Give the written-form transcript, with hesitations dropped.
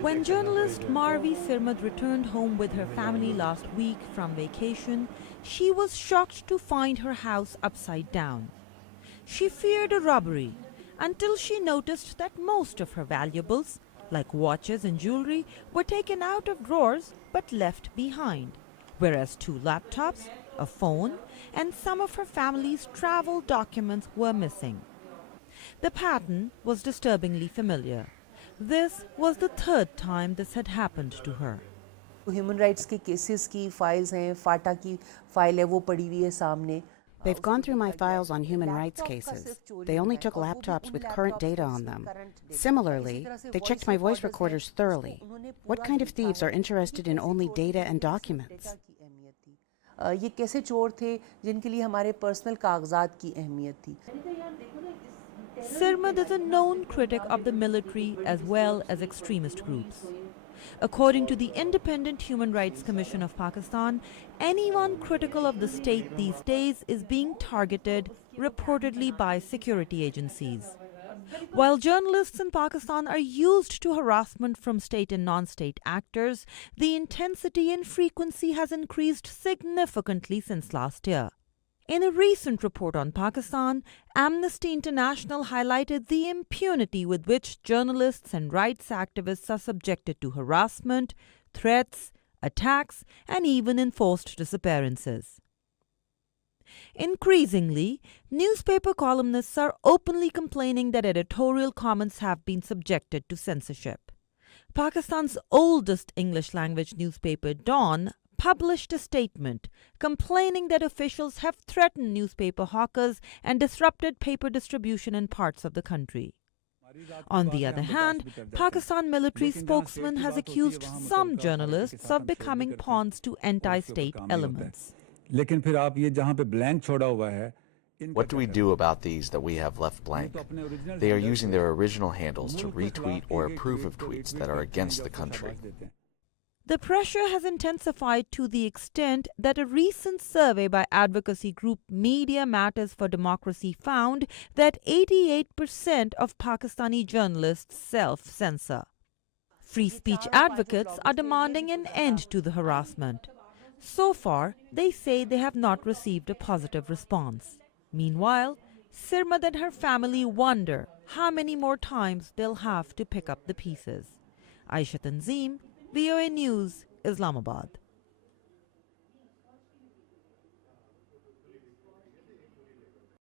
When journalist Marvi Sirmad returned home with her family last week from vacation, she was shocked to find her house upside down. She feared a robbery until she noticed that most of her valuables, like watches and jewelry, were taken out of drawers but left behind, whereas 2 laptops, a phone, and some of her family's travel documents were missing. The pattern was disturbingly familiar. This was the 3rd time this had happened to her. Human rights के cases की files हैं, फाटा की file है वो पड़ी हुई है सामने. They've gone through my files on human rights cases. They only took laptops with current data on them. Similarly, they checked my voice recorders thoroughly. What kind of thieves are interested in only data and documents? ये कैसे चोर थे जिनके लिए हमारे personal कागजात की अहमियत थी. Sirmad is a known critic of the military as well as extremist groups. According to the Independent Human Rights Commission of Pakistan, anyone critical of the state these days is being targeted, reportedly by security agencies. While journalists in Pakistan are used to harassment from state and non-state actors, the intensity and frequency has increased significantly since last year. In a recent report on Pakistan, Amnesty International highlighted the impunity with which journalists and rights activists are subjected to harassment, threats, attacks, and even enforced disappearances. Increasingly, newspaper columnists are openly complaining that editorial comments have been subjected to censorship. Pakistan's oldest English-language newspaper, Dawn, published a statement complaining that officials have threatened newspaper hawkers and disrupted paper distribution in parts of the country. On the other hand, Pakistan military spokesman has accused some journalists of becoming pawns to anti-state elements. What do we do about these that we have left blank? They are using their original handles to retweet or approve of tweets that are against the country. The pressure has intensified to the extent that a recent survey by advocacy group Media Matters for Democracy found that 88% of Pakistani journalists self-censor. Free speech advocates are demanding an end to the harassment. So far, they say they have not received a positive response. Meanwhile, Sirmad and her family wonder how many more times they'll have to pick up the pieces. Aisha Tanzim, VOA News, Islamabad.